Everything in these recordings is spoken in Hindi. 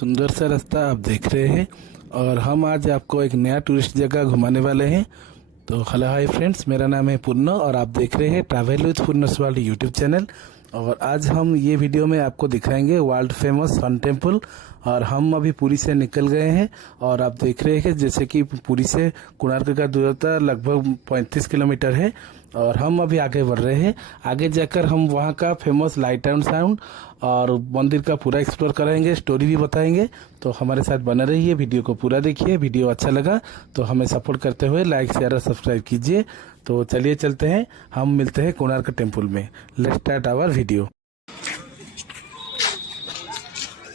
सुंदर सा रास्ता आप देख रहे हैं और हम आज आपको एक नया टूरिस्ट जगह घुमाने वाले हैं। तो हेलो हाय फ्रेंड्स, मेरा नाम है पूर्णा और आप देख रहे हैं travel with Purnas world YouTube channel. और आज हम ये वीडियो में आपको दिखाएंगे वर्ल्ड फेमस सन टेम्पल। और हम अभी पुरी से निकल गए हैं और आप देख रहे हैं जैसे कि पुरी से कोणार्क का दूरता लगभग 35 किलोमीटर है। और हम अभी आगे बढ़ रहे हैं। आगे जाकर हम वहाँ का फेमस लाइट एंड साउंड और मंदिर का पूरा एक्सप्लोर कराएंगे, स्टोरी भी बताएंगे। तो हमारे साथ बने रहिए, वीडियो को पूरा देखिए। वीडियो अच्छा लगा तो हमें सपोर्ट करते हुए लाइक शेयर और सब्सक्राइब कीजिए। तो चलिए चलते हैं, हम मिलते हैं कोणार्क टेम्पल में। Let's start our video.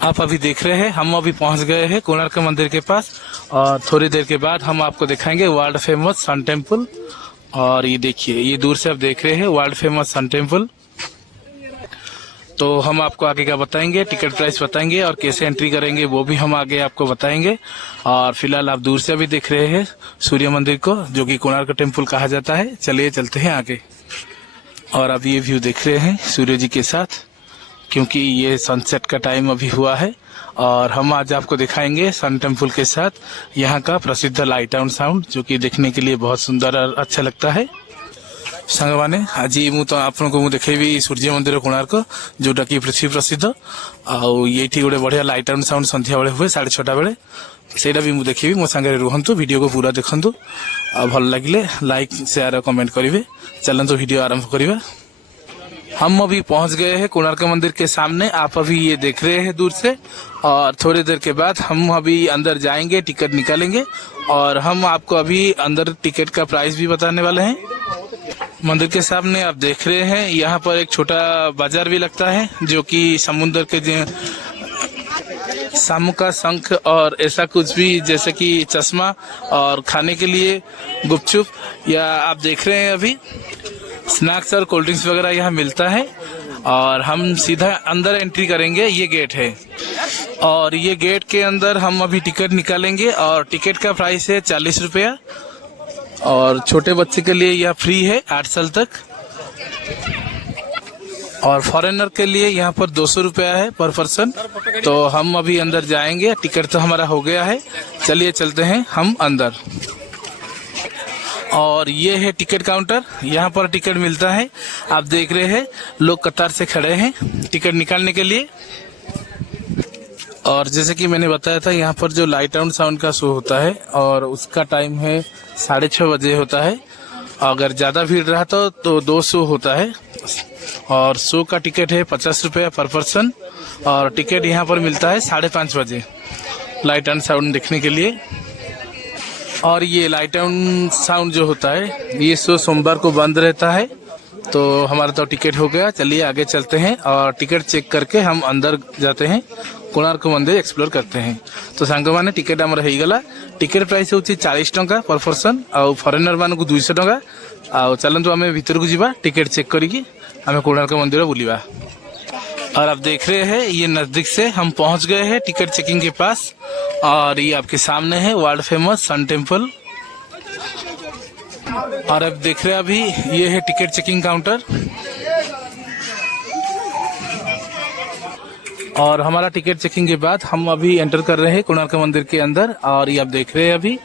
आप अभी देख रहे हैं हम अभी पहुंच गए हैं कोणार्क मंदिर के पास और थोड़ी देर के बाद हम आपको दिखाएंगे वर्ल्ड फेमस सन टेम्पल। और ये देखिए, ये दूर से आप देख रहे हैं वर्ल्ड फेमस सन टेम्पल। तो हम आपको आगे का बताएंगे, टिकट प्राइस बताएंगे और कैसे एंट्री करेंगे वो भी हम आगे आपको बताएंगे। और फिलहाल आप दूर से अभी देख रहे हैं सूर्य मंदिर को, जो कि कोणार्क टेम्पल कहा जाता है। चलिए चलते हैं आगे। और अब ये व्यू देख रहे हैं सूर्य जी के साथ, क्योंकि ये सनसेट का टाइम अभी हुआ है। और हम आज आपको दिखाएंगे सन टेम्पल के साथ यहाँ का प्रसिद्ध लाइट एंड साउंड, जो कि देखने के लिए बहुत सुंदर और अच्छा लगता है। सांगवाने आज तो आपको मुझे देखेबी सूर्य मंदिर कोणार्क, जोटा कि पृथ्वी प्रसिद्ध। ये गोटे बढ़िया लाइट एंड साउंड संध्या बेले हुए 6:30 बेले, सेटा भी मुझे देखेबी। मो सांगे रुहतु, वीडियो को पूरा देखंतु। भल लगे लाइक शेयर कमेंट करेंगे। चलते वीडियो आरंभ करिबा। हम अभी पहुंच गए हैं कोणार्क मंदिर के सामने, आप अभी ये देख रहे हैं दूर से। और थोड़ी देर के बाद हम अभी अंदर जाएंगे, टिकट निकालेंगे और हम आपको अभी अंदर टिकट का प्राइस भी बताने वाले हैं। मंदिर के सामने आप देख रहे हैं यहाँ पर एक छोटा बाजार भी लगता है, जो कि समुद्र के शामुका शंख और ऐसा कुछ भी, जैसे कि चश्मा और खाने के लिए गुपचुप, या आप देख रहे हैं अभी स्नैक्स और कोल्ड ड्रिंक्स वगैरह यहाँ मिलता है। और हम सीधा अंदर एंट्री करेंगे, ये गेट है। और ये गेट के अंदर हम अभी टिकट निकालेंगे और टिकट का प्राइस है 40 रुपया। और छोटे बच्चे के लिए यह फ्री है 8 साल तक। और फॉरेनर के लिए यहाँ पर 200 रुपया है पर पर्सन। तो हम अभी अंदर जाएंगे, टिकट तो हमारा हो गया है। चलिए चलते हैं हम अंदर। और ये है टिकट काउंटर, यहाँ पर टिकट मिलता है। आप देख रहे हैं लोग कतार से खड़े हैं टिकट निकालने के लिए। और जैसे कि मैंने बताया था, यहाँ पर जो लाइट एंड साउंड का शो होता है और उसका टाइम है 6:30 बजे होता है। अगर ज़्यादा भीड़ रहा तो 2 शो होता है। और शो का टिकट है 50 रुपया पर पर्सन। और टिकट यहाँ पर मिलता है 5:30 बजे लाइट एंड साउंड देखने के लिए। और ये लाइट एंड साउंड जो होता है, ये शो सोमवार को बंद रहता है। तो हमारा तो टिकट हो गया। चलिए आगे चलते हैं और टिकट चेक करके हम अंदर जाते हैं, कोणार्क मंदिर एक्सप्लोर करते हैं। तो सांग मैंने टिकट आमर हो गला। टिकट प्राइस होची 40 टंका पर पर्सन, आउ फॉरेनर मान को 200 टंका। आउ चलतु आम भीतर को जीवा, टिकट चेक करिकी आम कोणार्क मंदिर बुलिबा। और आप देख रहे हैं ये नजदीक से हम पहुंच गए हैं टिकट चेकिंग के पास। और ये आपके सामने है वर्ल्ड फेमस सन टेम्पल। और अब देख रहे हैं अभी ये है टिकट चेकिंग काउंटर। और हमारा टिकट चेकिंग के बाद हम अभी एंटर कर रहे हैं कोणार्क मंदिर के अंदर। और ये आप देख रहे हैं अभी,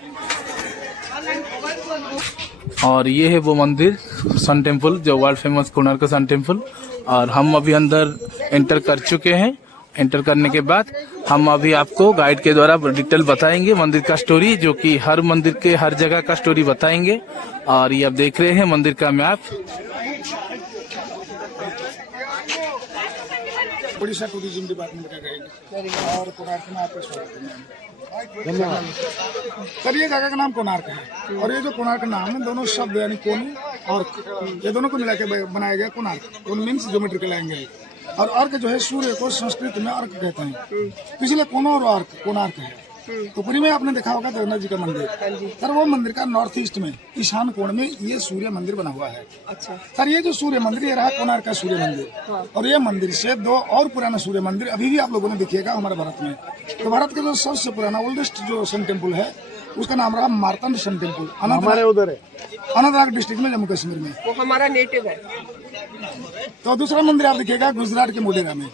और ये है वो मंदिर सन टेम्पल, जो world famous Konark sun temple. और हम अभी अंदर एंटर कर चुके हैं। एंटर करने के बाद हम अभी आपको गाइड के द्वारा डिटेल बताएंगे मंदिर का स्टोरी, जो कि हर मंदिर के हर जगह का स्टोरी बताएंगे। और ये आप देख रहे हैं मंदिर का मैप। ओडिशा टूरिज्म डिपार्टमेंट का गाइड और कोणार्क में आपका स्वागत है। धन्यवाद सर। ये जगह का नाम कोणार्क है और ये जो कोणार्क नाम है, दोनों शब्द यानी कोन और ये दोनों को मिला के बनाया गया कोणार्क। कोन मीन्स ज्योमेट्रिकल एंगल, और अर्क जो है सूर्य को संस्कृत में अर्क कहते हैं। इसलिए कोनो और अर्क कोणार्क है। तो पुरी में आपने देखा होगा जगन्नाथ जी का मंदिर, सर वो मंदिर का नॉर्थ ईस्ट में ईशान कोण में ये सूर्य मंदिर बना हुआ है। अच्छा सर, ये जो सूर्य मंदिर ये रहा कोणार्क का सूर्य मंदिर। हाँ। और ये मंदिर से 2 और पुराना सूर्य मंदिर अभी भी आप लोगों ने देखिएगा हमारे भारत में। तो भारत का जो सबसे पुराना ओल्डेस्ट जो सन टेम्पल है, उसका नाम रहा मार्तंड सन टेम्पल। हमारे उधर है, अनंतनाग डिस्ट्रिक्ट में, जम्मू कश्मीर में। वो हमारा नेटिव है। तो दूसरा मंदिर आप देखिएगा गुजरात के मोढेरा में,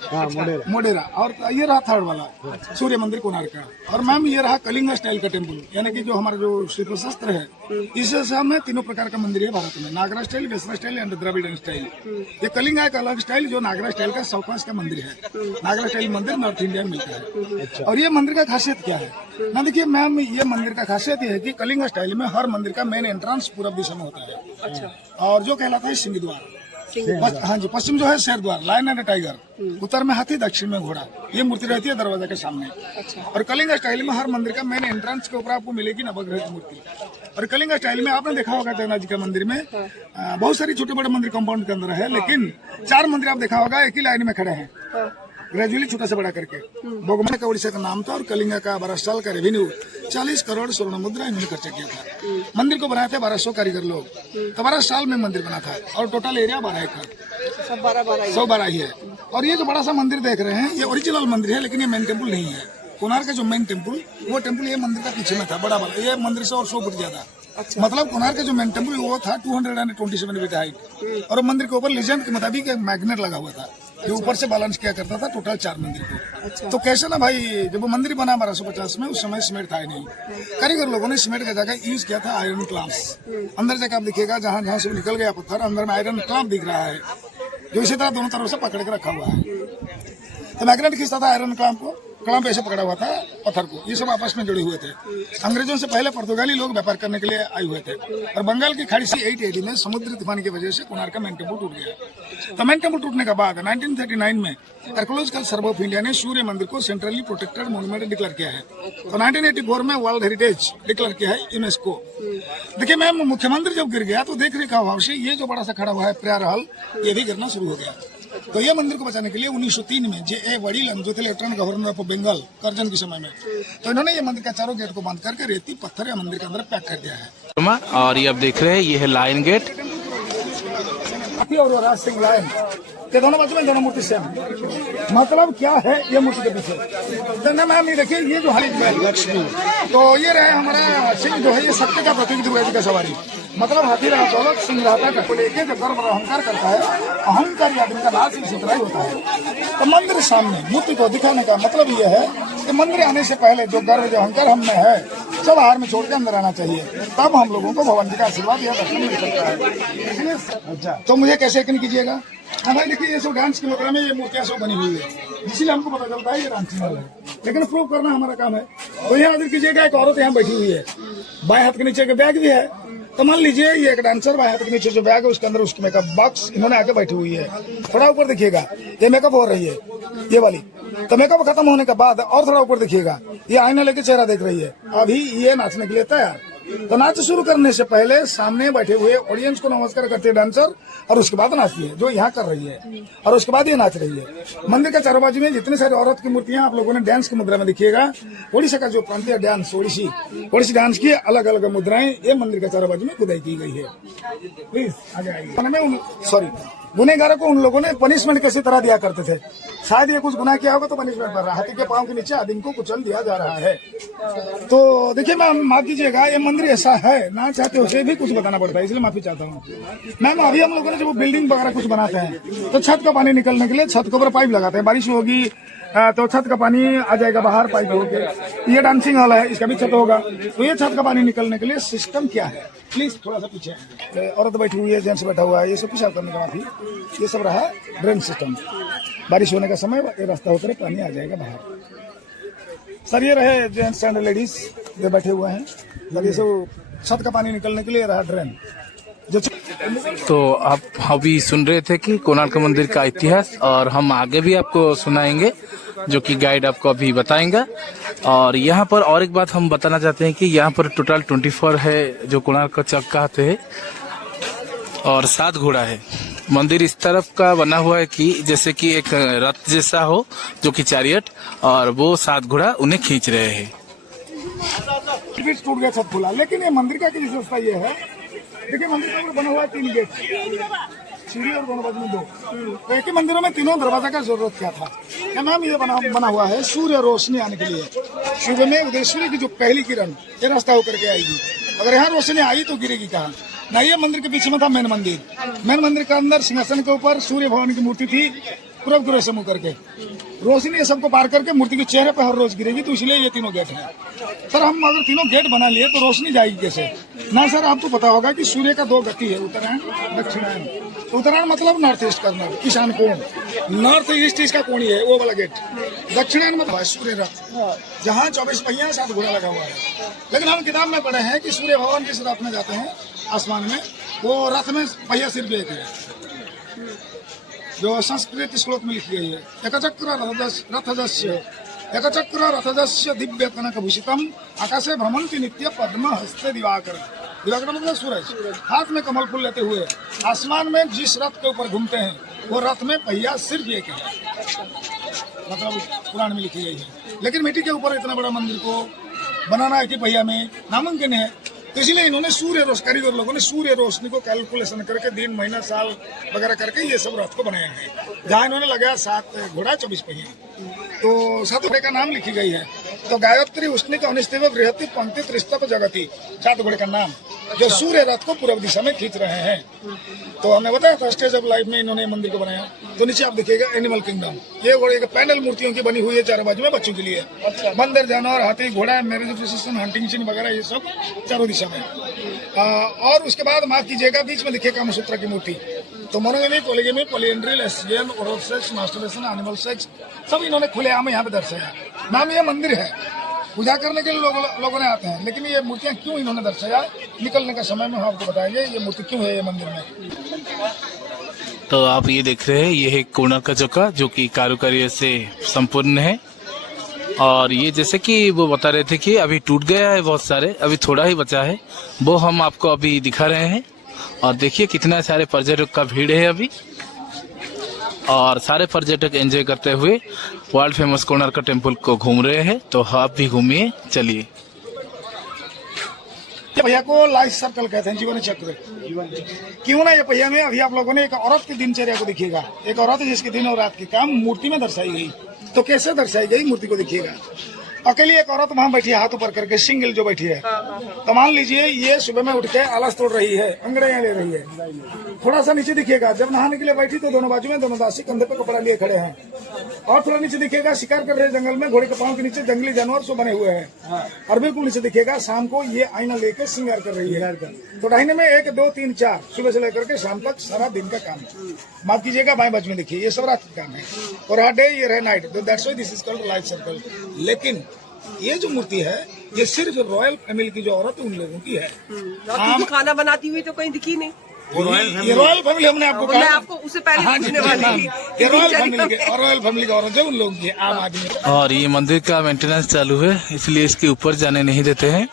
मोढेरा। और ये रहा थर्ड वाला सूर्य मंदिर कोणार्क का। और मैम ये रहा कलिंग स्टाइल का टेम्पल, यानी कि जो हमारा जो शिल्प शास्त्र है इस सब में तीनों प्रकार का मंदिर है भारत में, Nagara style, western style and Dravidian style. ये कलिंग एक अलग स्टाइल जो नागरा स्टाइल का साउथ का मंदिर है। नागरा स्टाइल मंदिर नॉर्थ इंडिया में मिलता है। और ये मंदिर का खासियत क्या है ना, देखिए मैम ये मंदिर का खासियत ये है कि कलिंग स्टाइल में हर मंदिर का मेन एंट्रेंस पूर्व दिशा में होता है। अच्छा। और जो कहलाता है सिंह द्वार। हाँ जी, पश्चिम जो है शेर द्वार, लायन एंड टाइगर, उत्तर में हाथी, दक्षिण में घोड़ा। ये मूर्ति रहती है दरवाजा के सामने। अच्छा। और कलिंग स्टाइल में हर मंदिर का मेन एंट्रेंस के ऊपर आपको मिलेगी नवग्रह मूर्ति। और कलिंग स्टाइल में आपने देखा होगा जगन्नाथ जी के मंदिर में बहुत सारी छोटे बड़े मंदिर कंपाउंड के अंदर है, लेकिन 4 मंदिर आप देखा होगा एक ही लाइन में खड़े हैं, ग्रेजुअली छोटा से बड़ा करके। बोगमा का उड़ीसा का नाम था और कलिंगा का 12 साल का रेवेन्यू 40 करोड़ स्वर्ण मुद्रा इन्होंने खर्चा किया था। मंदिर को बनाए थे 1200 कारीगर लोग, तो 12 साल में मंदिर बना था। और टोटल एरिया 12 एकड़, सब 12 ही है। और ये जो बड़ा सा मंदिर देख रहे हैं ये ओरिजिनल मंदिर है, लेकिन ये मेन टेम्पल नहीं है। कोणार्क का जो मेन टेम्पल वो टेम्पल ये मंदिर का पीछे में था, बड़ा वाला। ये मंदिर से और 100 फुट ज्यादा। अच्छा। मतलब कोणार्क का जो मेन टेम्पल वो था 227 फीट हाइट। और मंदिर के ऊपर लीजेंड के मुताबिक एक मैग्नेट लगा हुआ था जो ऊपर से बैलेंस किया करता था टोटल 4 मंदिर को। अच्छा। तो कैसे ना भाई, जब वो मंदिर बना 1250 में, उस समय सीमेंट था ही नहीं। कारीगर लोगों ने सीमेंट की जगह यूज किया था आयरन क्लैंप्स। अंदर जाकर आप देखिएगा जहाँ जहाँ से निकल गया पत्थर, अंदर में आयरन क्लैंप दिख रहा है जो इसी तरह दोनों तरफ से पकड़ के रखा हुआ है। तो मैग्नेट खींचता था आयरन क्लैंप को, क्लैंप ऐसे पकड़ा हुआ था पत्थर को। ये सब आपस में जुड़े हुए थे। अंग्रेजों से पहले पुर्तगाली लोग व्यापार करने के लिए आए हुए थे। और बंगाल की खाड़ी से 880 में समुद्री तूफान की वजह से कोणार्क का मेन टेम्पल टूट गया। तो मेन टेम्पल टूटने के बाद 1939 में आर्कियोलॉजिकल सर्वे ऑफ इंडिया ने सूर्य मंदिर को सेंट्रली प्रोटेक्टेड मॉन्यूमेंट डिक्लेयर किया है। तो 1984 में वर्ल्ड हेरिटेज डिक्लेयर किया है यूनेस्को। देखिए मैम, मुख्यमंत्री जब गिर गया तो देखने का अभाव से ये जो बड़ा सा खड़ा हुआ है प्रेयर हॉल, ये भी गिरना शुरू हो गया। तो ये मंदिर को बचाने के लिए 1903 में जे.ए. वड़ीलन जो थे lieutenant governor of Bengal Curzon के समय में, तो इन्होंने ये मंदिर का चारों गेट को बंद करके रेती पत्थर या मंदिर के अंदर पैक कर दिया है। और ये आप देख रहे हैं ये है लायन गेट। और राज सिंह लायन के दोनों बाजू में दोनों मूर्ति सेम। मतलब क्या है ये मूर्ति के पीछे तो मैम ये देखिए, ये जो है लक्ष्मी, तो ये रहे हमारा सिंह जो है ये सत्य का प्रतीक, दुर्गा जी का सवारी। मतलब हाथी रहा दौलत, सिंह रहता है लेके जब गर्व और अहंकार करता है, अहंकारी आदमी का नाच इसी तरह ही होता है। तो मंदिर सामने मूर्ति को दिखाने का मतलब ये है कि मंदिर आने से पहले जो गर्व जो अहंकार हम में है सब हार में छोड़ के अंदर आना चाहिए, तब हम लोगों को भगवान जी का आशीर्वाद या दर्शन मिल सकता है। अच्छा, तो मुझे कैसे यकीन कीजिएगा? हाँ भाई देखिए, ये सब डांस के प्रोग्राम में ये मूर्तियां सब बनी हुई है, इसीलिए हमको पता चलता है ये डांसिंग वाला है, लेकिन प्रूव करना हमारा काम है। तो यहाँ नजर कीजिएगा, एक औरत यहाँ बैठी हुई है, बाएं हाथ के नीचे एक बैग भी है। तो मान लीजिए ये एक डांसर, बाएं हाथ के नीचे जो बैग है उसके अंदर उसकी मेकअप बॉक्स इन्होंने आके बैठी हुई है। थोड़ा ऊपर देखिएगा, ये मेकअप हो रही है ये वाली। तो मेकअप खत्म होने के बाद और थोड़ा ऊपर देखिएगा, ये आईना लेके चेहरा देख रही है। अभी ये नाचने के लिए तैयार। तो नाच शुरू करने से पहले सामने बैठे हुए ऑडियंस को नमस्कार करती है डांसर, और उसके बाद नाचती है जो यहाँ कर रही है, और उसके बाद ये नाच रही है। मंदिर के चारों बाजू में जितने सारे औरत की मूर्तियां आप लोगों ने डांस की मुद्रा में देखिएगा। ओडिशा का जो प्रांतीय डांस ओडिसी डांस की अलग अलग मुद्राएं ये मंदिर के चारों बाजू में खुदाई की गई है। प्लीज आगे आइए। सॉरी, गुनहगारों को उन लोगों ने पनिशमेंट कैसी तरह दिया करते थे, शायद ये कुछ गुनाह किया होगा तो पनिशमेंट कर रहा है। हाथी के पांव के नीचे आदमी को कुचल दिया जा रहा है। तो देखिए मैम, माफ कीजिएगा, ये मंदिर ऐसा है ना चाहते उसे भी कुछ बताना पड़ता है, इसलिए माफी चाहता हूँ मैम। अभी हम लोगों ने जब बिल्डिंग वगैरह कुछ बनाते हैं तो छत का पानी निकलने के लिए छत के ऊपर पाइप लगाते हैं। बारिश होगी तो छत का पानी आ जाएगा बाहर पाइप होके। ये डांसिंग हॉल है, इसका भी छत होगा। तो ये छत का पानी निकलने के लिए सिस्टम क्या है? प्लीज थोड़ा सा पीछे, औरत बैठी हुई है, जेंट्स बैठा हुआ है, ये सब पेशाब करने का माफी। ये सब रहा ड्रेन सिस्टम, बारिश होने का समय रास्ता होकर पानी आ जाएगा बाहर। सर ये रहे जेंट्स एंड लेडीज जो बैठे हुए हैं, ये सब छत का पानी निकलने के लिए रहा ड्रेन। तो आप अभी सुन रहे थे कि कोणार्क मंदिर का इतिहास, और हम आगे भी आपको सुनाएंगे जो कि गाइड आपको अभी बताएंगा। और यहाँ पर और एक बात हम बताना चाहते हैं कि यहाँ पर टोटल 24 है जो कोणार्क का चक्र कहते हैं, और 7 घोड़ा है। मंदिर इस तरफ का बना हुआ है कि जैसे कि एक रथ जैसा हो जो कि चैरियट, और वो 7 घोड़ा उन्हें खींच रहे हैं। टूट गया छत खुला, लेकिन ये मंदिर का विशेषता ये है, देखिए मंदिर का बना हुआ है 3 गेट, सीढ़ी और दोनों बाजू में 2। तो एक ही मंदिरों में तीनों दरवाजा का जरूरत क्या था? क्या मैम, ये बना हुआ है सूर्य रोशनी आने के लिए। सूर्य में उदय सूर्य की जो पहली किरण ये रास्ता होकर के आएगी, अगर यहाँ रोशनी आई तो गिरेगी कहाँ? ना ये मंदिर के पीछे में था मेन मंदिर। मेन मंदिर के अंदर सिंहासन के ऊपर सूर्य भगवान की मूर्ति थी, पूरब की ओर से मुंह करके। रोशनी ये सबको पार करके मूर्ति के चेहरे पे हर रोज गिरेगी, तो इसलिए ये तीनों गेट हैं। सर हम अगर तीनों गेट बना लिए तो रोशनी जाएगी कैसे? ना सर आपको पता होगा कि सूर्य का दो गति है, उत्तरायण दक्षिणायन। उत्तरायण मतलब नॉर्थ ईस्ट का ईशान कोण, नॉर्थ ईस्ट इसका कोण ही है वो वाला गेट। दक्षिणायन मतलब सूर्य रथ, जहाँ 24 पहिया 7 घोड़ा लगा हुआ है। लेकिन हम किताब में पढ़े हैं कि सूर्य भगवान जिस रथ में जाते हैं आसमान में, वो रथ में पहिया सिर्फ एक है, जो संस्कृत श्लोक में लिखी गई है। एकचक्र रथजस्य दिव्य कनक भूषितम आकाशे भ्रमंति नित्य पद्म हस्ते दिवाकर। दिवाकर मतलब सूरज, हाथ में कमल फूल लेते हुए आसमान में जिस रथ के ऊपर घूमते हैं वो रथ में पहिया सिर्फ एक है, मतलब पुराण में लिखी गई है। लेकिन मिट्टी के ऊपर इतना बड़ा मंदिर को बनाना एक ही पहिया में नामुमकिन है, तो इसलिए इन्होंने कारीगर लोगों ने सूर्य रोशनी को कैलकुलेशन करके दिन महीना साल वगैरह करके ये सब रथ को बनाया है। जहाँ इन्होंने लगाया 7 घोड़ा 24 पहिया, तो 7 घोड़े का नाम लिखी गई है। तो गायत्री उष्णिक अनिस्तिव बृहति पंक्ति त्रिस्तप जगती 7 घोड़े का नाम, जो सूर्य रथ को पूर्व दिशा में खींच रहे हैं। तो हमने बताया था स्टेज ऑफ लाइफ में इन्होंने मंदिर को बनाया। तो नीचे आप देखिएगा एनिमल किंगडम, ये घोड़े का पैनल मूर्तियों की बनी हुई है चारों बाजू में बच्चों के लिए। बंदर, जानवर, हाथी, घोड़ा, मैरिज प्रोसेशन, हंटिंग सीन वगैरह ये सब चारों दिशा में। और उसके बाद माफ कीजिएगा बीच में देखिए कामसूत्र की मूर्ति। तो monogamy, polygamy, polyandry, lesbian, oral sex, masturbation, animal sex सब इन्होंने खुलेआम यहाँ पे दर्शाया। नाम ये मंदिर है, पूजा करने के लिए लोगों ने आते हैं, लेकिन ये मूर्तियाँ क्यों इन्होंने दर्शाया, निकलने का समय में हम आपको बताएंगे ये मूर्ति क्यों है ये मंदिर में। तो आप ये देख रहे हैं, ये है कोणार्क का चौका जो कि कारुकार्य से संपूर्ण है। और ये जैसे कि वो बता रहे थे कि अभी टूट गया है बहुत सारे, अभी थोड़ा ही बचा है, वो हम आपको अभी दिखा रहे हैं। और देखिए कितना सारे पर्यटक का भीड़ है अभी, और सारे पर्यटक एंजॉय करते हुए वर्ल्ड फेमस कोणार्क टेम्पल को घूम रहे हैं। तो आप भी घूमिए, चलिए। पहिया को लाइफ सर्कल कहते हैं, जीवन चक्र। क्यों ना ये पहिया में अभी आप लोगों ने एक औरत की दिनचर्या को देखिएगा, एक औरत जिसके दिन और रात के काम मूर्ति में दर्शाई गई। तो कैसे दर्शाई गई मूर्ति को देखिएगा। अकेली एक औरत वहाँ बैठी है, हाथ ऊपर करके, सिंगल जो बैठी है। तो मान लीजिए ये सुबह में उठ के आलस तोड़ रही है, अंगड़ैयां ले रही है। थोड़ा सा नीचे दिखेगा, जब नहाने के लिए बैठी तो दोनों बाजू में दोनों दासी कंधे पे कपड़ा लिए खड़े हैं। और थोड़ा नीचे दिखेगा, शिकार कर रहे जंगल में, घोड़े के पांव के नीचे जंगली जानवर सो बने हुए हैं। और बिल्कुल नीचे दिखेगा, शाम को ये आईना लेके श्रृंगार कर रही है। तो दाहिने में 1 2 3 4 सुबह से लेकर के शाम तक सारा दिन का काम। माफ कीजिएगा, बाएं बाजू में देखिए, ये सब रात का काम है। और हर डे ये रहे night, that's why this is called life circle. लेकिन ये जो मूर्ति है ये सिर्फ रॉयल फैमिली की जो औरत उन लोगों की है। हम खाना बनाती हुई तो कहीं दिखी नहीं। ये रॉयल फैमिली हमने आपको कहा, मैं आपको उससे पहले पूछने वाली थी। ये रॉयल फैमिली की औरत जो उन लोगों की आम आदमी। और ये मंदिर का मेंटेनेंस चालू है, इसलिए इसके ऊपर जाने नहीं देते हैं।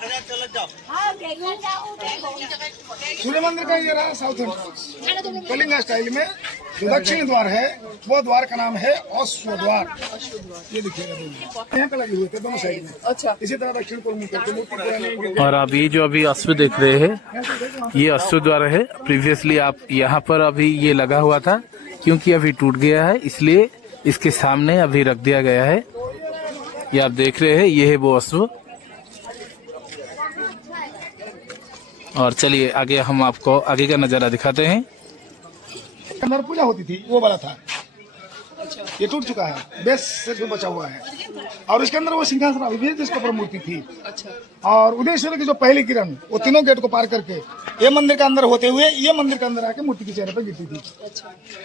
सूर्य मंदिर का ये रहा साउथ एंट्रेंस कलिंगा स्टाइल में। जो दक्षिण द्वार है वो द्वार का नाम है अश्व द्वार। ये देखिएगा यहाँ पे लगे हुए थे दोनों साइड में। अच्छा, इसी तरह दक्षिण को मुंह करके मूर्ति। और अभी जो अभी अश्व देख रहे हैं ये अश्व द्वार है। प्रीवियसली आप यहाँ पर अभी ये लगा हुआ था, क्योंकि अभी टूट गया है इसलिए इसके सामने अभी रख दिया गया है। ये आप देख रहे हैं, ये है वो अश्व। और चलिए आगे हम आपको आगे का नजारा दिखाते हैं। अंदर पूजा होती थी वो वाला था, ये टूट चुका है, बेस से जो बचा हुआ है। और इसके अंदर वो सिंहासन अभी भी जिसके ऊपर मूर्ति थी। और उदयश्वर की जो पहली किरण वो तीनों गेट को पार करके ये मंदिर के अंदर होते हुए ये मंदिर के अंदर आके मूर्ति के चेहरे पर गिरती थी।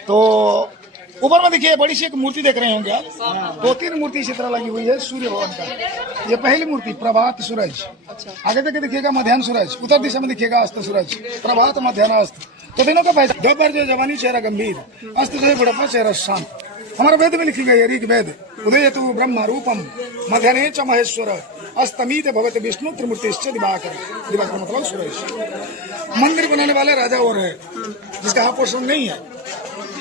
तो ऊपर में देखिए बड़ी सी एक मूर्ति देख रहे होंगे आप, 2-3 मूर्ति इसी तरह लगी हुई है सूर्य भगवान का। ये पहली मूर्ति प्रभात सूरज, आगे जाके देखिएगा मध्याह्न सूरज, उत्तर दिशा में देखिएगा अस्त सूरज, प्रभात मध्याह्न अस्त। तो दिनों का पहचान, दोपहर जो जवानी चेहरा गंभीर, अस्त जो है बुढ़ापा चेहरा शांत। हमारा वेद में लिखी गई है, ऋग वेद, उदय तो ब्रह्म रूपम मध्याह्ने च महेश्वर अस्तमीत भगवत विष्णु त्रिमूर्तिश्च दिवाकर। दिवाकर मतलब सूरज। मंदिर बनाने वाले राजा और है जिसका हाफ पोर्शन नहीं है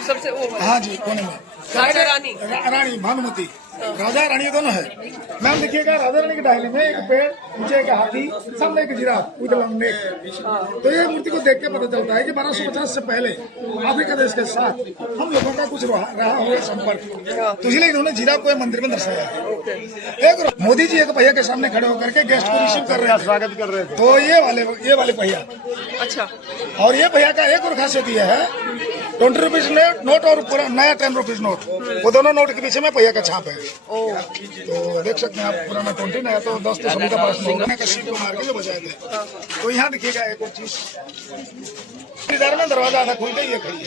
सबसे वो हाँ जी, कोने में राजा रानी रानी भानुमति। राजा रानी दोनों है। मैम देखिएगा राजा रानी के दाहिने में एक पेड़, नीचे एक हाथी, सामने एक जिराफ विद लॉन्ग नेक। तो ये मूर्ति को देख के पता चलता है कि 1250 से पहले अफ्रीका देश के साथ हम लोगों का कुछ रहा हुआ संपर्क, तो इसलिए इन्होंने जिराफ को मंदिर में दर्शाया है। एक मोदी जी एक पहिया के सामने खड़े होकर के गेस्ट को रिसीव कर रहे हैं, स्वागत कर रहे थे। तो ये वाले पहिया, अच्छा, और ये भैया का एक और खासियत ये है, 20 रुपीज नोट और पूरा नया 10 रुपीज नोट, वो दोनों नोट के पीछे में भैया का छाप है। तो देख सकते हैं आप, पुराना 20 नया तो 10 तो सभी का प्रश्न का सीट को मार के जो बजाए थे। तो यहाँ देखिएगा एक और चीज, इधर में दरवाजा आधा खुल गई है, खड़ी है।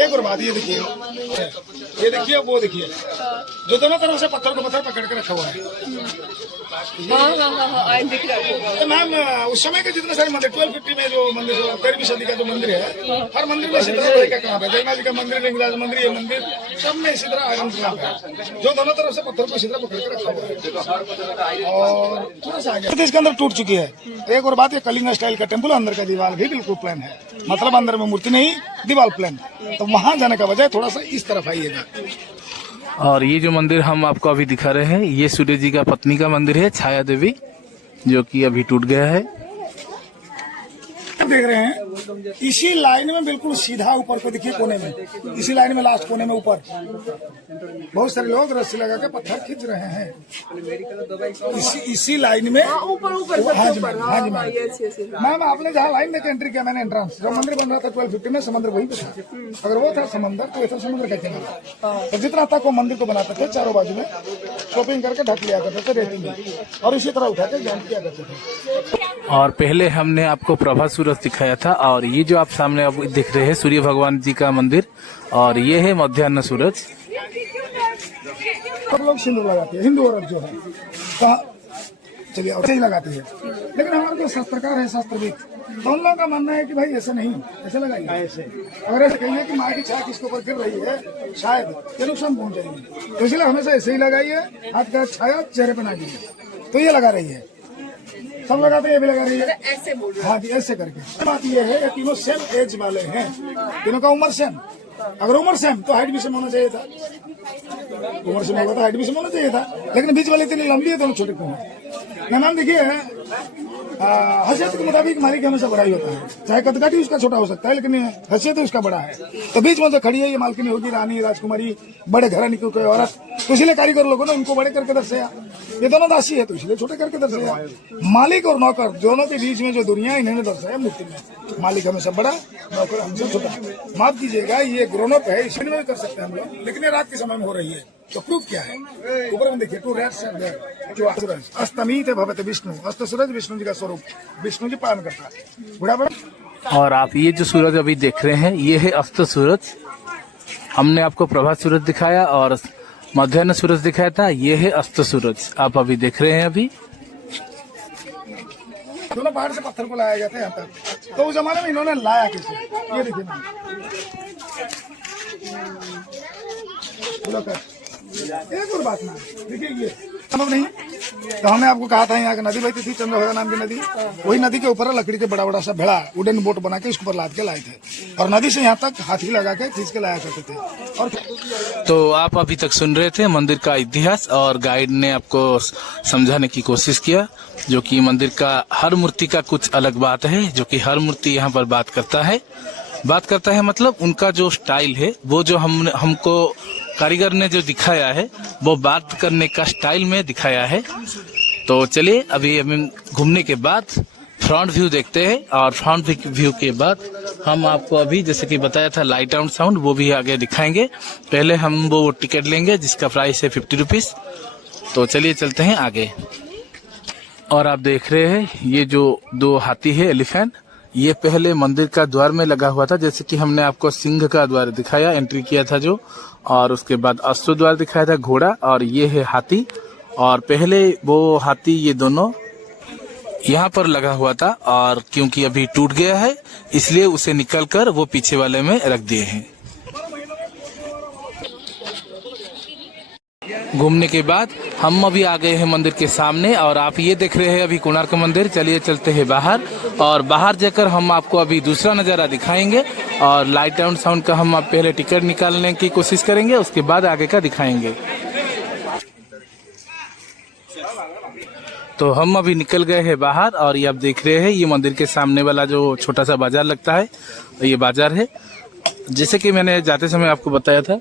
एक और बात ये देखिए वो देखिए, जो दोनों तरफ से पत्थर को पत्थर पकड़ के रखा हुआ है। हाँ, दिख रहा है। तो मैम उस समय के जितने सारे मंदिर 1250 में जो मंदिर 13वीं सदी का जो मंदिर है, हर मंदिर में इसी तरह का काम है। जगन्नाथ जी का मंदिर, लिंगराज मंदिर, ये मंदिर सब में इसी तरह आगम काम है, जो दोनों तरफ से पत्थर को इसी तरह पकड़ के रखा हुआ है। और थोड़ा सा आगे इसके अंदर टूट चुकी है। एक और बात, ये कलिंग स्टाइल का टेम्पल, अंदर का दीवार भी बिल्कुल प्लेन है, मतलब अंदर में मूर्ति नहीं, दीवार प्लेन। तो वहां जाने का वजह थोड़ा सा इस तरफ आइएगा। और ये जो मंदिर हम आपको अभी दिखा रहे हैं, ये सूर्य जी का पत्नी का मंदिर है, छाया देवी, जो कि अभी टूट गया है। देख रहे हैं इसी लाइन में बिल्कुल सीधा ऊपर को देखिए, कोने में, इसी लाइन में लास्ट कोने में ऊपर बहुत सारे लोग रस्सी लगा के पत्थर खींच रहे हैं। इसी लाइन में ऊपर हाँ जी मैम, आपने जहाँ लाइन देकर एंट्री किया, मैंने एंट्रेंस जो मंदिर बन रहा था 1250 में, समंदर वहीं पे था। अगर वो था समंदर तो ऐसा समुद्र का किनारा, तो जितना तक वो मंदिर को बनाते थे चारों बाजू में शॉपिंग करके ढक लिया करते थे रेती में, और इसी तरह उठा के जॉइंट किया करते थे। और पहले हमने आपको प्रभा सूरज दिखाया था, और ये जो आप सामने अब दिख रहे हैं सूर्य भगवान जी का मंदिर, और ये है मध्याह्न सूरज। सब लोग सिंदूर लगाते हैं, हिंदू औरत जो है चलिए ऐसे ही लगाती है, लेकिन हमारे जो शास्त्रकार है, शास्त्रविद, तो उन लोगों का मानना है कि भाई ऐसे नहीं, ऐसे लगाइए। ऐसे अगर ऐसे कहिए कि माँ की छाया किसके ऊपर गिर रही है, शायद ये नुकसान पहुंच जाएगी, तो इसलिए हमेशा ऐसे ही लगाइए, हाथ का छाया चेहरे पर ना गिरे। तो ये लगा रही है, सब लगाते हैं, ये भी लगा रही है, ऐसे बोल रहे हाँ जी ऐसे करके। बात ये है, ये तीनों सेम एज वाले हैं, तीनों का उम्र सेम। अगर उम्र सेम तो हाइट भी सेम होना चाहिए था, उम्र सेम होगा तो हाइट भी सेम होना चाहिए था, लेकिन बीच वाले इतनी लंबी है, दोनों छोटे क्यों है। नाम देखिए, हैसियत के मुताबिक मालिक हमेशा बड़ा ही होता है, चाहे कदकाठी उसका छोटा हो सकता है, लेकिन हैसियत उसका बड़ा है। तो बीच में जो खड़ी है, ये मालकिनी होगी, रानी, राजकुमारी, बड़े घराने की कोई औरत, तो इसलिए कारीगर लोगों ने उनको बड़े करके दर्शाया। ये दोनों दासी है, तो इसलिए छोटे करके दर्शाया। मालिक और नौकर दोनों के बीच में जो दुनिया, इन्होंने दर्शाया मूर्ति में। मालिक हमेशा बड़ा, नौकर हमसे छोटा। माफ कीजिएगा, ये ग्रोन अप है, इसमें भी कर सकते हैं हम लोग, लेकिन ये रात के समय में हो रही है। तो प्रूफ क्या है, ऊपर में देखिए, टू रेड्स एंड जो सूरज अस्तमित भवते विष्णु, अस्त सूरज विष्णु जी का स्वरूप, विष्णु जी पालन करता है बुढ़ा। और आप ये जो सूरज अभी देख रहे हैं, ये है अस्त सूरज। हमने आपको प्रभात सूरज दिखाया और मध्याह्न सूरज दिखाया था, ये है अस्त सूरज आप अभी देख रहे हैं। अभी दोनों पहाड़ से पत्थर को लाया जाता है यहाँ तक, तो उस जमाने में इन्होंने लाया किसे, ये देखिए ना, एक और बात ना देखिए, ये संभव नहीं। तो हमने आपको कहा था यहाँ की नदी बहती थी, चंद्रभागा नाम की नदी, वही नदी के ऊपर लकड़ी के बड़ा बड़ा सा भेड़ा वुडन बोट बना के उसके ऊपर लाद के लाए थे, और नदी से यहाँ तक हाथी लगा के खींच के लाया करते थे। और तो आप अभी तक सुन रहे थे मंदिर का इतिहास, और गाइड ने आपको समझाने की कोशिश किया, जो कि मंदिर का हर मूर्ति का कुछ अलग बात है, जो कि हर मूर्ति यहाँ पर बात करता है, मतलब उनका जो स्टाइल है, वो जो हमको कारीगर ने जो दिखाया है, वो बात करने का स्टाइल में दिखाया है। तो चलिए अभी हम घूमने के बाद फ्रंट व्यू देखते हैं, और फ्रंट व्यू के बाद हम आपको अभी जैसे कि बताया था लाइट एंड साउंड, वो भी आगे दिखाएंगे। पहले हम वो टिकट लेंगे जिसका प्राइस है 50 रुपीज। तो चलिए चलते हैं आगे। और आप देख रहे हैं ये जो दो हाथी है, एलिफेंट, ये पहले मंदिर का द्वार में लगा हुआ था, जैसे कि हमने आपको सिंह का द्वार दिखाया, एंट्री किया था जो, और उसके बाद अश्व द्वार दिखाया था, घोड़ा, और ये है हाथी। और पहले वो हाथी ये दोनों यहाँ पर लगा हुआ था, और क्योंकि अभी टूट गया है इसलिए उसे निकालकर वो पीछे वाले में रख दिए हैं। घूमने के बाद हम अभी आ गए हैं मंदिर के सामने और आप ये देख रहे हैं अभी कोणार्क मंदिर। चलिए चलते हैं बाहर और बाहर जाकर हम आपको अभी दूसरा नज़ारा दिखाएंगे और लाइट एंड साउंड का हम आप पहले टिकट निकालने की कोशिश करेंगे, उसके बाद आगे का दिखाएंगे। तो हम अभी निकल गए हैं बाहर और ये आप देख रहे हैं ये मंदिर के सामने वाला जो छोटा सा बाजार लगता है ये बाजार है। जैसे कि मैंने जाते समय आपको बताया था,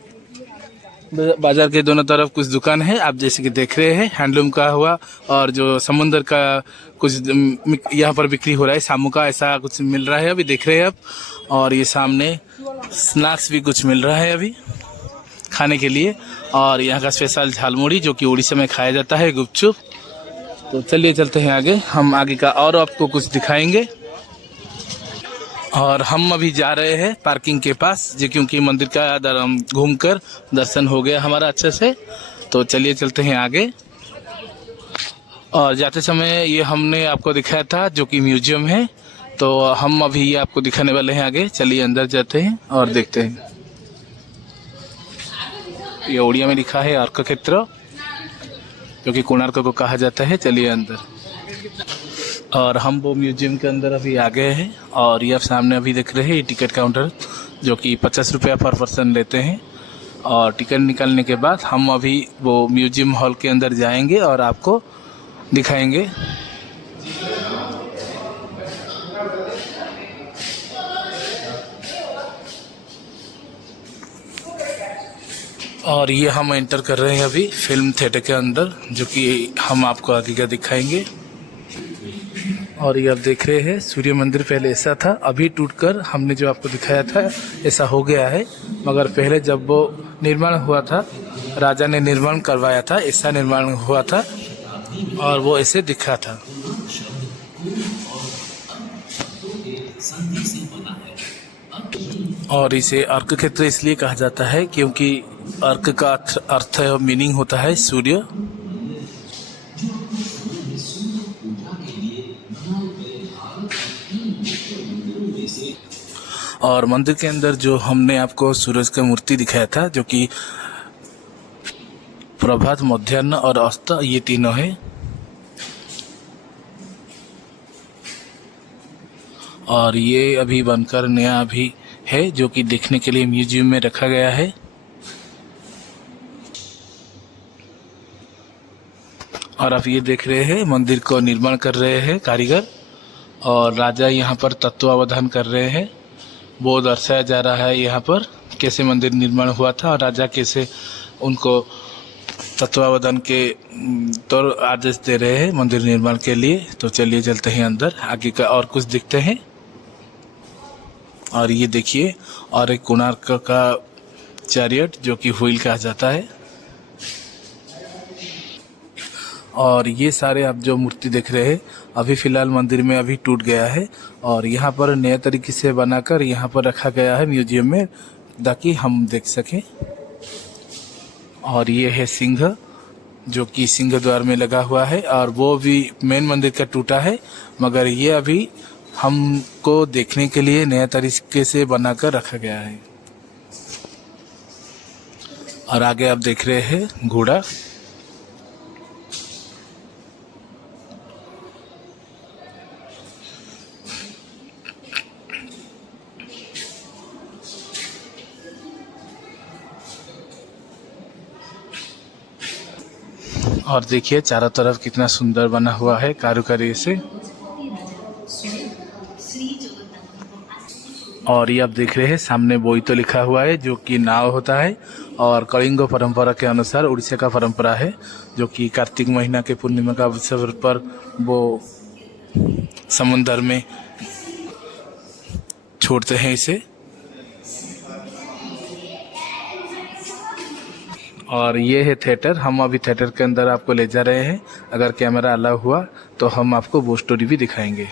बाजार के दोनों तरफ कुछ दुकान है, आप जैसे कि देख रहे हैं हैंडलूम का हुआ और जो समुंदर का कुछ यहाँ पर बिक्री हो रहा है, शामू का ऐसा कुछ मिल रहा है अभी देख रहे हैं आप। और ये सामने स्नैक्स भी कुछ मिल रहा है अभी खाने के लिए और यहाँ का स्पेशल झालमुड़ी जो कि उड़ीसा में खाया जाता है, गुपचुप। तो चलिए चलते हैं आगे, हम आगे का और आपको कुछ दिखाएंगे। और हम अभी जा रहे हैं पार्किंग के पास जी, क्योंकि मंदिर का घूमकर दर्शन हो गया हमारा अच्छे से। तो चलिए चलते हैं आगे। और जाते समय ये हमने आपको दिखाया था जो कि म्यूजियम है, तो हम अभी ये आपको दिखाने वाले हैं आगे। चलिए अंदर जाते हैं और देखते हैं। ये उड़िया में लिखा है अर्क क्षेत्र जो कि कोणार्क को कहा जाता है। चलिए अंदर। और हम वो म्यूजियम के अंदर अभी आ गए हैं और ये आप सामने अभी देख रहे हैं ये टिकट काउंटर जो कि 50 रुपया पर पर्सन लेते हैं। और टिकट निकालने के बाद हम अभी वो म्यूजियम हॉल के अंदर जाएंगे और आपको दिखाएंगे। और ये हम एंटर कर रहे हैं अभी फिल्म थिएटर के अंदर जो कि हम आपको आगे का दिखाएंगे। और ये आप देख रहे हैं सूर्य मंदिर पहले ऐसा था, अभी टूटकर हमने जो आपको दिखाया था ऐसा हो गया है, मगर पहले जब वो निर्माण हुआ था राजा ने निर्माण करवाया था, ऐसा निर्माण हुआ था और वो ऐसे दिखा था। और इसे अर्क क्षेत्र इसलिए कहा जाता है क्योंकि अर्क का अर्थ मीनिंग होता है सूर्य। और मंदिर के अंदर जो हमने आपको सूरज का मूर्ति दिखाया था जो कि प्रभात, मध्याह्न और अस्त ये तीनों है। और ये अभी बनकर नया अभी है जो कि देखने के लिए म्यूजियम में रखा गया है। और आप ये देख रहे हैं मंदिर को निर्माण कर रहे हैं कारीगर और राजा यहाँ पर तत्वावधान कर रहे हैं। वो दर्शाया जा रहा है यहाँ पर कैसे मंदिर निर्माण हुआ था और राजा कैसे उनको तत्वावधान के तौर आदेश दे रहे हैं मंदिर निर्माण के लिए। तो चलिए चलते हैं अंदर, आगे का और कुछ दिखते हैं। और ये देखिए और एक कोणार्क का चैरियट जो कि व्हील कहा जाता है। और ये सारे आप जो मूर्ति देख रहे हैं अभी फ़िलहाल मंदिर में अभी टूट गया है और यहाँ पर नए तरीके से बनाकर यहाँ पर रखा गया है म्यूजियम में ताकि हम देख सकें। और ये है सिंह जो कि सिंह द्वार में लगा हुआ है और वो भी मेन मंदिर का टूटा है, मगर ये अभी हमको देखने के लिए नया तरीके से बनाकर रखा गया है। और आगे आप देख रहे हैं घोड़ा। और देखिए चारों तरफ कितना सुंदर बना हुआ है कारुकार्य से। और ये आप देख रहे हैं सामने बोईतो लिखा हुआ है जो कि नाव होता है और कलिंग परंपरा के अनुसार उड़ीसा का परंपरा है जो कि कार्तिक महीना के पूर्णिमा का अवसर पर वो समुद्र में छोड़ते हैं इसे। और ये है थिएटर, हम अभी थिएटर के अंदर आपको ले जा रहे हैं। अगर कैमरा अलाउ हुआ तो हम आपको वो स्टोरी भी दिखाएंगे।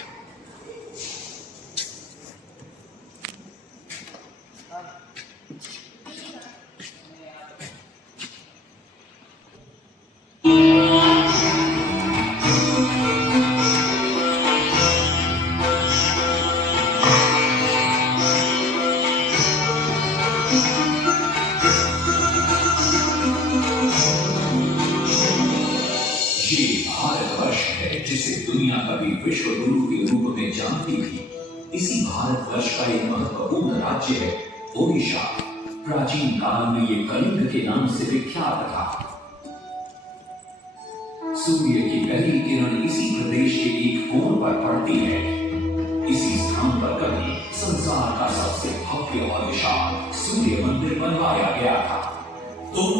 ये भारतवर्ष है जिसे दुनिया कभी विश्व गुरु के रूप में जानती थी। इसी भारतवर्ष का एक महत्वपूर्ण राज्य है ओडिशा। प्राचीन काल में ये कलिंग के नाम से विख्यात था। सूर्य की पहली किरण इसी प्रदेश के एक कोण पर पड़ती है। इसी स्थान पर कभी संसार का सबसे भव्य और विशाल सूर्य मंदिर बनवाया गया था। तुम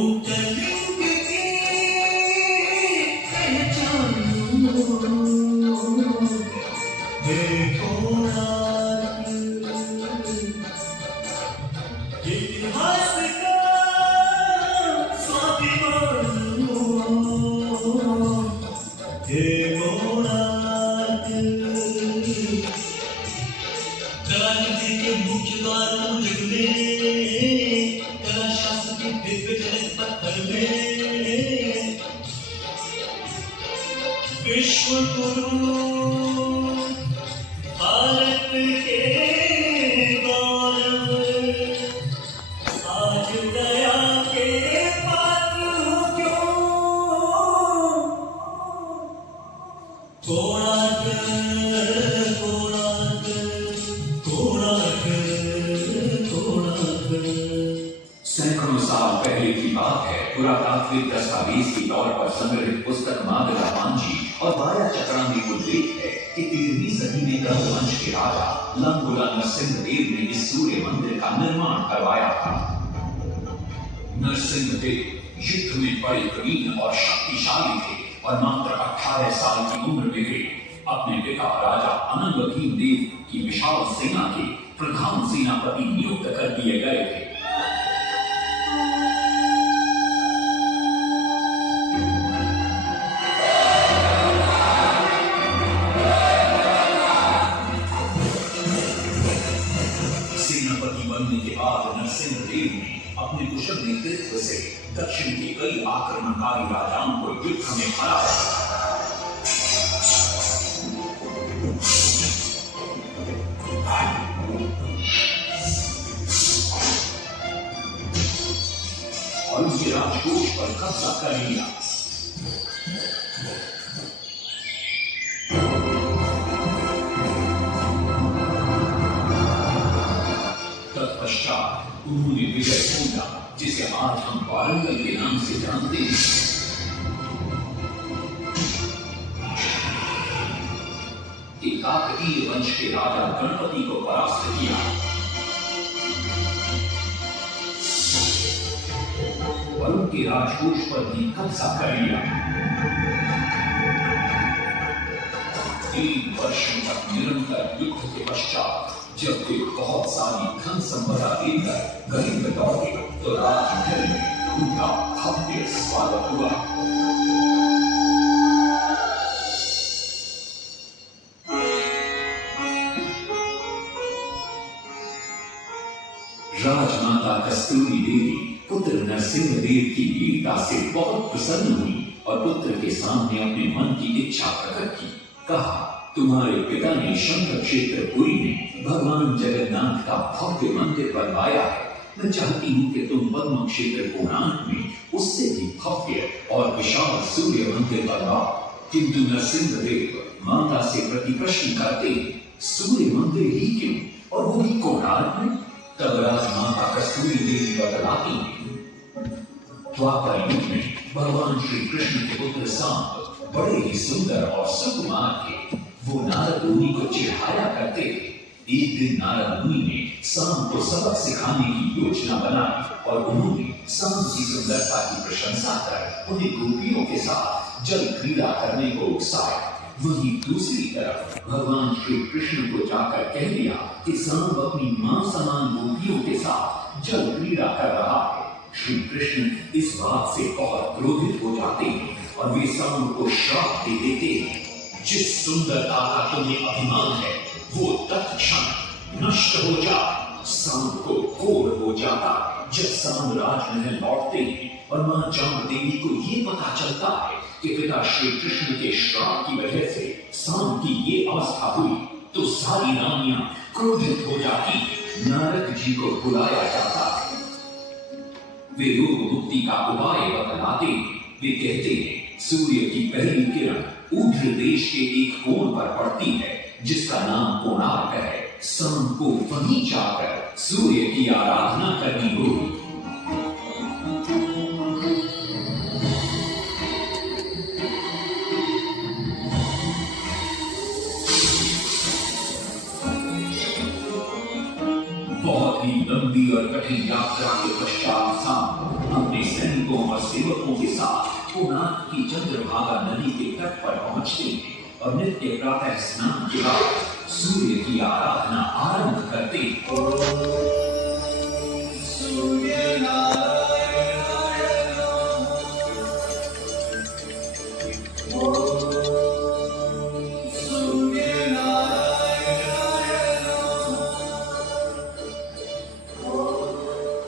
विश्व गुरु भारत के गौरव आज दया के पात्र हो क्यों। सैकड़ों साल पहले की बात है। पुरातात्विक दस्तावेज के तौर पर संग्रहित पुस्तक मागधा मांझी और वाया चक्रांदी को उल्लेख है कि 13वीं सदी में गंग वंश के राजा लंगोला नरसिंहदेव ने इस सूर्य मंदिर का निर्माण करवाया था। नरसिंहदेव युद्ध में बड़े प्रवीण और शक्तिशाली थे और मात्र 18 साल की उम्र में वे अपने पिता राजा अनंग भीम देव की विशाल सेना के प्रधान सेनापति नियुक्त कर दिए गए थे। बनने के बाद नरसिंहदेव ने अपने कुशल नेतृत्व से दक्षिण के कई आक्रमणकारी राजाओं को युद्ध में हराया। और उनके राजकोष पर कब्जा कर लिया। तत्पश्चात उन्होंने विजय पूजा, जिसे आज हम वारंगल के नाम से जानते हैं। काकतीय वंश के राजा गणपति को परास्त किया और उनके राजकोष पर भी कब्जा कर लिया। 3 वर्षों तक निरंतर युद्ध के पश्चात जब वे बहुत सारी धन संपदा लेकर कलिंग लौटे तो राजमहल में उनका भव्य स्वागत हुआ। राजमाता कस्तूरी देवी पुत्र नरसिंहदेव की वीरता से बहुत प्रसन्न हुई और पुत्र के सामने अपने मन की इच्छा प्रकट की। कहा, तुम्हारे पिता ने शंख क्षेत्र पुरी में भगवान जगन्नाथ का भव्य मंदिर बनवाया है। मैं चाहती हूँ कि तुम पद्म क्षेत्र कोणार्क में उससे भी भव्य और विशाल सूर्य मंदिर बनवाओ। किंतु नरसिंहदेव माता से प्रति प्रश्न करते, सूर्य मंदिर ही क्यों, और वो भी कोणार्क में? तब राजमाता कस्तूरी देवी बतलाती हैं, द्वापर युग में भगवान श्री कृष्ण के पुत्र सांब बड़े ही सुंदर और सुकुमार थे। वो नारद मुनि को चिढ़ाया करते थे। एक दिन नारद मुनि ने सांब को सबक सिखाने की योजना बनाई और उन्होंने सांब की सुंदरता की प्रशंसा कर उन्हें गोपियों के साथ जल क्रीड़ा करने को उकसाया। वहीं दूसरी तरफ भगवान श्री कृष्ण को जाकर कह दिया कि सांब अपनी मां समान गोपियों के साथ जल क्रीड़ा कर रहा है। श्री कृष्ण इस बात से बहुत क्रोधित हो जाते हैं और वे सांब को श्राप दे देते हैं, जिस सुंदरता का तुम्हें अभिमान है वो तत्क्षण नष्ट हो जा। सांब को घोर हो जाता जब सांब राजमहल लौटते हैं और मां चांद देवी को ये पता चलता है कि पिता श्री कृष्ण के श्राप की वजह से सांब की ये अवस्था हुई, तो सारी रानियां क्रोधित हो जाती। नारद जी को बुलाया जाता, वे रोग मुक्ति का उपाय बतलाते। वे कहते हैं, सूर्य की पहली किरण ऊर्ध्व देश के एक कोण पर पड़ती है जिसका नाम कोणार्क है। शाम को वहीं जाकर सूर्य की आराधना करनी होगी। बहुत ही लंबी और कठिन यात्रा के पश्चात शाम अपने सैनिकों और सेवकों के साथ कोणार्क की चंद्रभागा नदी के तट पर पहुंचते हैं और नित्य प्रातः स्नान के बाद सूर्य की आराधना आरंभ करते हैं।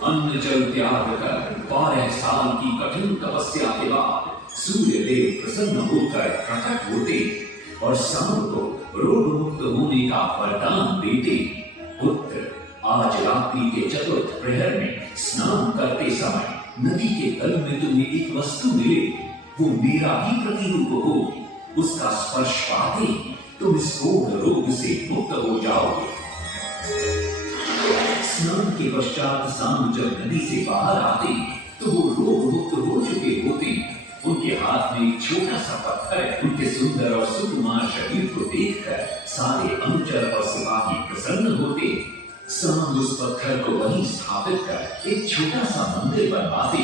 अन्न जल त्याग कर 12 साल की कठिन तपस्या के बाद सूर्य देव प्रसन्न होकर प्रकट होते और शाम को रोग मुक्त होने का वरदान देते। पुत्र, आज रात्रि के चतुर्थ प्रहर में स्नान करते समय नदी के तल में तुम्हें एक वस्तु मिले, वो मेरा ही प्रतिरूप होगी। उसका स्पर्श पाते ही तुम इस रोग से मुक्त हो जाओगे। स्नान के पश्चात शाम जब नदी से बाहर आते तो वो रोग मुक्त हो चुके होते। उनके हाथ में एक छोटा सा पत्थर है। उनके सुंदर और सुकुमार शरीर को देखकर सारे अनुचर और सिपाही प्रसन्न होते। शाम उस पत्थर को वहीं स्थापित कर एक छोटा सा मंदिर बनवाते।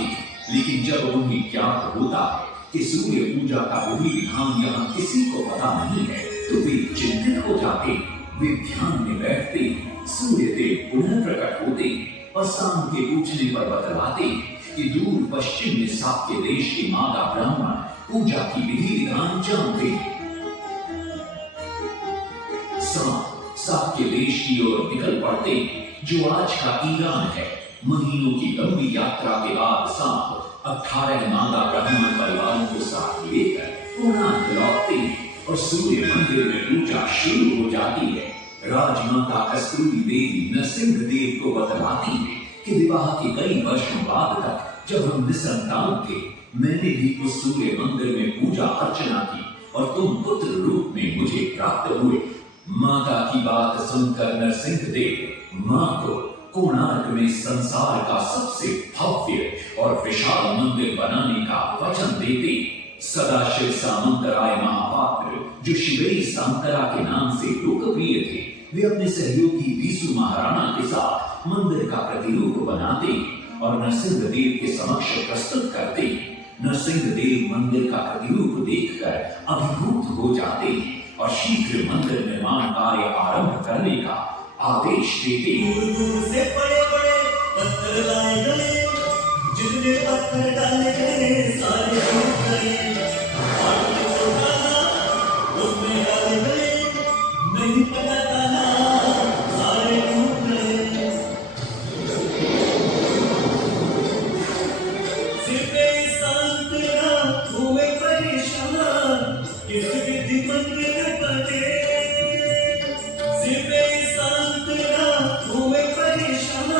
लेकिन जब उन्हें ज्ञात होता है कि सूर्य पूजा का विधि विधान यहाँ किसी को पता नहीं है तो वे चिंतित हो जाते। वे ध्यान में बैठते। सूर्य देव पुनः प्रकट होते और शाम के पूछने पर बतलाते कि दूर पश्चिम में साक्य देश के माता ब्राह्मण पूजा की विधि विधान जानते हैं। साक्य देश की ओर निकल पड़ते जो आज का ईरान है। महीनों की लंबी यात्रा के बाद शाम 18 मादा ब्राह्मण परिवारों को साथ लेकर कोणार्क लौटते हैं और सूर्य मंदिर में पूजा शुरू हो जाती है। राजमाता कस्तूरी देवी नरसिंह देव को बतलाती है कि विवाह के कई वर्षों बाद तक जब हम निसंतान थे, मैंने भी उस सूर्य मंदिर में पूजा अर्चना की और तुम पुत्र रूप में मुझे प्राप्त हुए। माता की बात सुनकर नरसिंह देव मां को कोणार्क में संसार का सबसे भव्य और विशाल मंदिर बनाने का वचन देते। सदाशिव सामंतराय महापात्र जो शिवई सांतरा के नाम से लोकप्रिय थे, वे अपने सहयोगी बीसू महाराणा के साथ मंदिर का प्रतिरूप बनाते और नरसिंह देव के समक्ष प्रस्तुत करते। नरसिंह देव मंदिर का प्रतिरूप देखकर अभिभूत हो जाते और शीघ्र मंदिर निर्माण कार्य आरंभ करने का आदेश देते। दूर से बड़े बड़े पत्थर लाए गए, जितने पत्थर डाले गए सारे टूट गए। आग में छोटा था उसमें डाले गए, नहीं पता था सारे टूट गए। सिर्फ शांत ना हुए परेशान, किस विधि मंदिर बने। सिर्फ शांत ना हुए परेशान,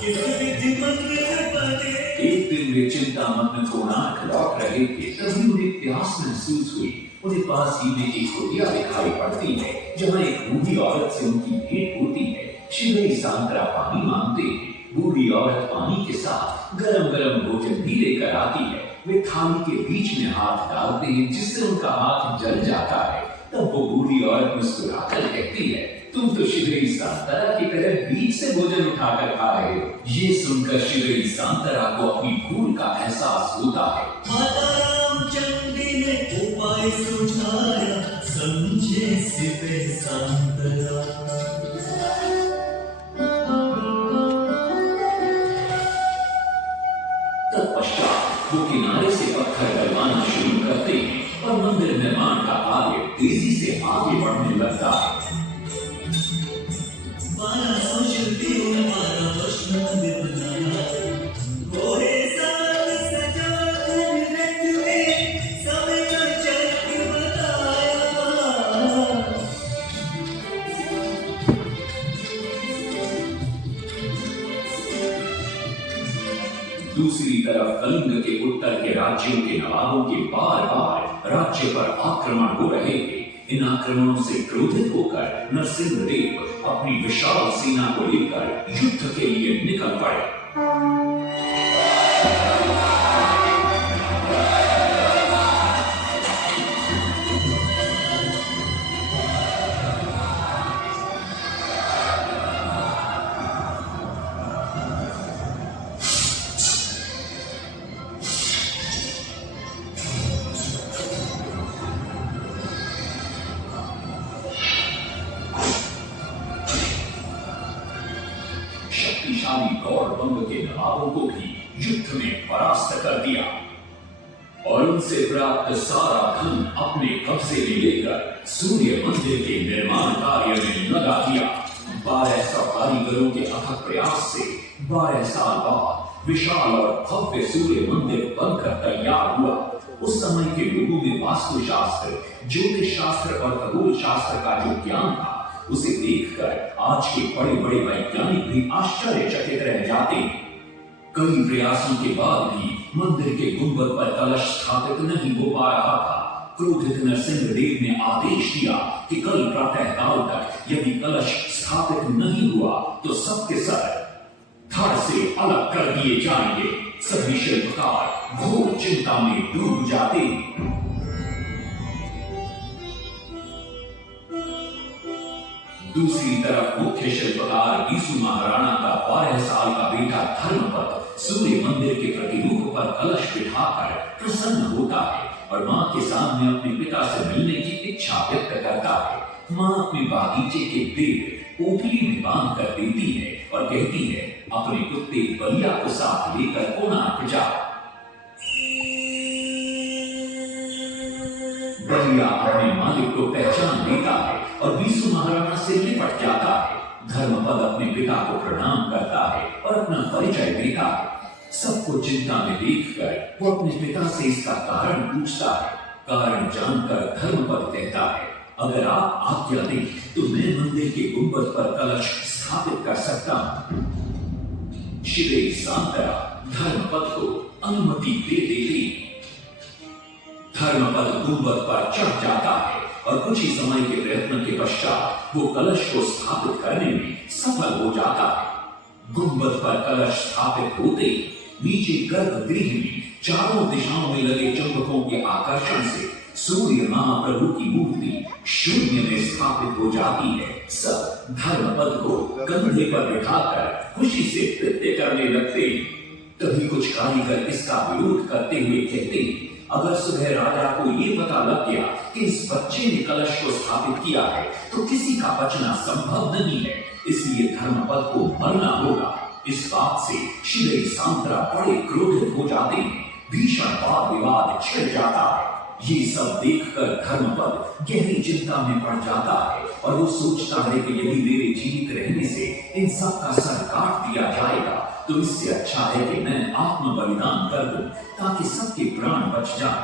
किस विधि मंदिर बने। एक दिन वे चिंतामग्न कोणार्क लौट रहे थे, तभी उन्हें प्यास महसूस हुई। उन्हें पास ही में एक कुटिया दिखाई पड़ती है जहाँ एक बूढ़ी औरत से उनकी भेंट होती है। शिवई सांतरा पानी मांगते हैं। बूढ़ी औरत पानी के साथ गरम गरम भोजन भी लेकर आती है। वे थाली के बीच में हाथ डालते हैं जिससे उनका हाथ जल जाता है। तब वो बूढ़ी औरत मुस्कुराकर कहती है, तुम तो शिवई सांतरा की तरह बीच से भोजन उठाकर खा रहे हो। ये सुनकर शिवई सांतरा को अपनी भूल का एहसास होता है। माता रामचंद्री ने उपाय सुझाया, समझे शिवे सांतरा। तत्पश्चात वो किनारे से पत्थर डलवाना शुरू करते हैं और मंदिर निर्माण का कार्य तेजी से आगे बढ़ने लगता है। 1200 शिल्पियों ने 12 वर्ष में मंदिर बनाया। घोड़े साथ सजाकर रथ में समय का चक्र बताया। दूसरी तरफ कलिंग के उत्तर के राज्यों के नवाबों के बार बार राज्य पर आक्रमण हो रहे थे। इन आक्रमणों से क्रोधित होकर नरसिंहदेव अपनी विशाल सेना को लेकर युद्ध के लिए निकल पड़े। शक्तिशाली गौरवंग के नवाबों को भी युद्ध में परास्त कर दिया और उनसे प्राप्त सारा धन अपने कब्जे में लेकर सूर्य मंदिर के निर्माण कार्य में लगा दिया। 1200 कारीगरों के अथक प्रयास से 12 साल बाद विशाल और भव्य सूर्य मंदिर बनकर तैयार हुआ। उस समय के लोगों में वास्तुशास्त्र, ज्योतिष शास्त्र और खगोल शास्त्र का जो ज्ञान था, उसे देखकर आज के बड़े बड़े वैज्ञानिक भी आश्चर्यचकित रह जाते हैं। कई प्रयासों के बाद भी मंदिर के गुंबद पर कलश स्थापित नहीं हो पा रहा था। क्रोधित नरसिंहदेव ने आदेश दिया कि कल प्रातः काल तक यदि कलश स्थापित नहीं हुआ तो सबके सर धड़ से अलग कर दिए जाएंगे। सभी शिल्पकार घोर चिंता में डूब जाते हैं। दूसरी तरफ मुख्य शिल्पकार बीसू महाराणा का 12 साल का बेटा धर्मपद सूर्य मंदिर के प्रतिरूप पर कलश बिठाकर प्रसन्न होता है और मां के सामने अपने पिता से मिलने की इच्छा व्यक्त करता है। मां अपने बागीचे के पेड़ ओखली में बांध कर देती है और कहती है, अपने कुत्ते बलिया को साथ लेकर कोणार्क जाओ। बलिया अपने मालिक को पहचान लेता है और बीसू महाराणा से लिपट जाता है। धर्मपद अपने पिता को प्रणाम करता है और अपना परिचय देता है। सबको चिंता में देखकर वो अपने पिता से इसका कारण पूछता है। कारण जानकर धर्मपद कहता है, अगर आप आज्ञा दें तो मैं मंदिर के गुंबद पर कलश स्थापित कर सकता हूं। शिवे सांतरा धर्मपद को अनुमति दे देती। धर्मपद गुंबद पर चढ़ जाता है और कुछ ही समय के प्रयत्न के पश्चात वो कलश को स्थापित करने में सफल हो जाता है। गुंबद पर कलश स्थापित होते नीचे गर्भगृह में चारों दिशाओं में लगे चुंबकों के आकर्षण से सूर्य महाप्रभु की मूर्ति शून्य में स्थापित हो जाती है। सब धर्मपद को कंधे पर बिठाकर खुशी से नृत्य करने लगते। तभी कुछ कारीगर इसका विरोध करते हुए कहते, अगर सुबह राजा को ये पता लग गया कि इस बच्चे ने कलश को स्थापित किया है तो किसी का बचना संभव नहीं है, इसलिए धर्मपद को मरना होगा। इस बात से शिवे सांतरा बड़े क्रोधित हो जाते हैं। भीषण वाद विवाद छिड़ जाता है। ये सब देखकर धर्मपद गहरी चिंता में पड़ जाता है और वो सोचता है कि यदि मेरे जीवित रहने से इन सब का सर काट दिया जाएगा तो इससे अच्छा है कि मैं आत्म बलिदान कर दूं ताकि सबके प्राण बच जाएं।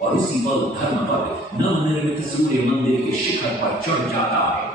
और उसी पल धर्मपद नवनिर्मित सूर्य मंदिर के शिखर पर चढ़ जाता है।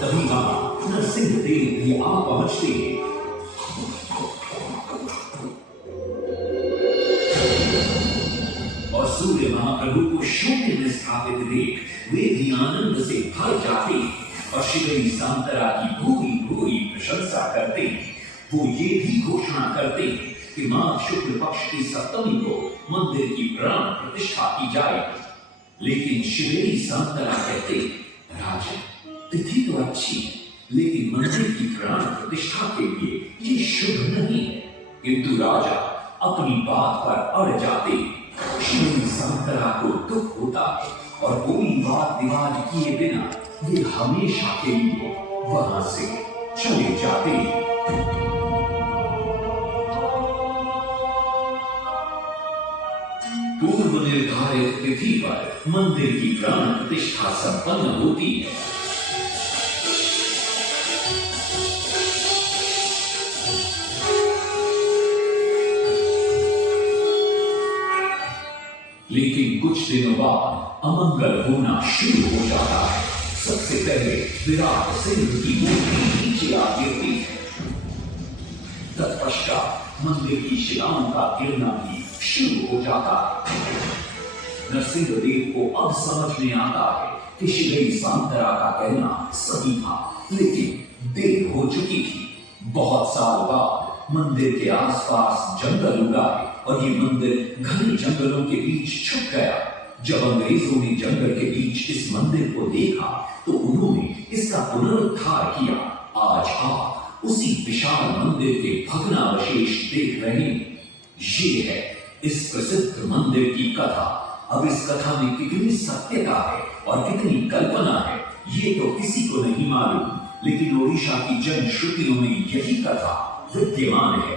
तभी वहां नरसिंहदेव भी आ पहुंचते हैं। और सूर्य महाप्रभु शून्य में स्थापित देख वे भी आनंद से भर जाते और श्री सांतरा की भूरी भूरी प्रशंसा करते। वो ये भी घोषणा करते कि माघ शुक्ल पक्ष की सप्तमी को मंदिर की प्राण प्रतिष्ठा की जाए। लेकिन श्री सांतरा कहते, राजन तिथि तो अच्छी है, लेकिन मंदिर की प्राण प्रतिष्ठा के लिए ये शुभ नहीं है। किंतु राजा अपनी बात पर अड़ जाते। श्री सांतरा को दुख होता है और कोई वाद विवाद किए बिना वे हमेशा के लिए वहां से चले जाते। पूर्व निर्धारित तिथि पर मंदिर की प्राण प्रतिष्ठा संपन्न होती है। लेकिन कुछ दिनों बाद अमंगल होना शुरू हो जाता है। सबसे पहले विराट सिंह की मूर्ति नीचे आ गिरती है। तत्पश्चात मंदिर की शिलाओं का गिरना भी शुरू हो जाता है। नरसिंहदेव को अब समझ में आता है कि श्री सांतरा का कहना सही था, लेकिन देर हो चुकी थी। बहुत साल बाद मंदिर के आसपास जंगल उगाए और ये मंदिर घने जंगलों के बीच छुप गया। जब अंग्रेजों ने जंगल के बीच इस मंदिर को देखा तो उन्होंने इसका पुनरुद्धार किया। आज आप उसी विशाल मंदिर के भग्नावशेष देख रहे हैं। ये है इस प्रसिद्ध मंदिर की कथा। अब इस कथा में कितनी सत्यता है और कितनी कल्पना है ये तो किसी को नहीं मालूम, लेकिन ओडिशा की जनश्रुतियों में यही कथा विद्यमान है।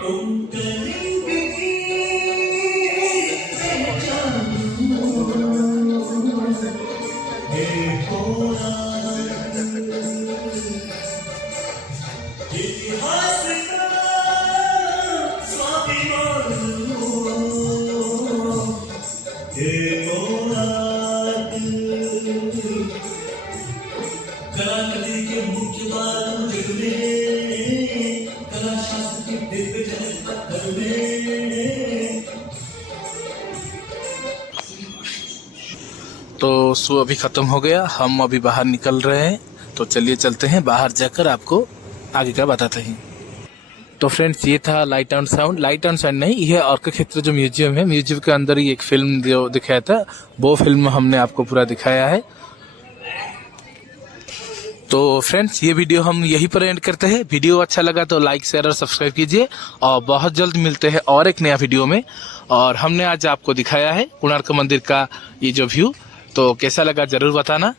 तो शो अभी खत्म हो गया, हम अभी बाहर निकल रहे हैं। तो चलिए चलते हैं, बाहर जाकर आपको आगे का बताते हैं। तो फ्रेंड्स, ये था light and sound. Light and sound नहीं, यह अर्क क्षेत्र जो म्यूजियम है, म्यूजियम के अंदर ही एक फिल्म जो दिखाया था, वो फिल्म हमने आपको पूरा दिखाया है। तो फ्रेंड्स, ये वीडियो हम यहीं पर एंड करते हैं। वीडियो अच्छा लगा तो लाइक शेयर और सब्सक्राइब कीजिए और बहुत जल्द मिलते हैं और एक नया वीडियो में। और हमने आज आपको दिखाया है कोणार्क मंदिर का ये जो व्यू, तो कैसा लगा जरूर बताना।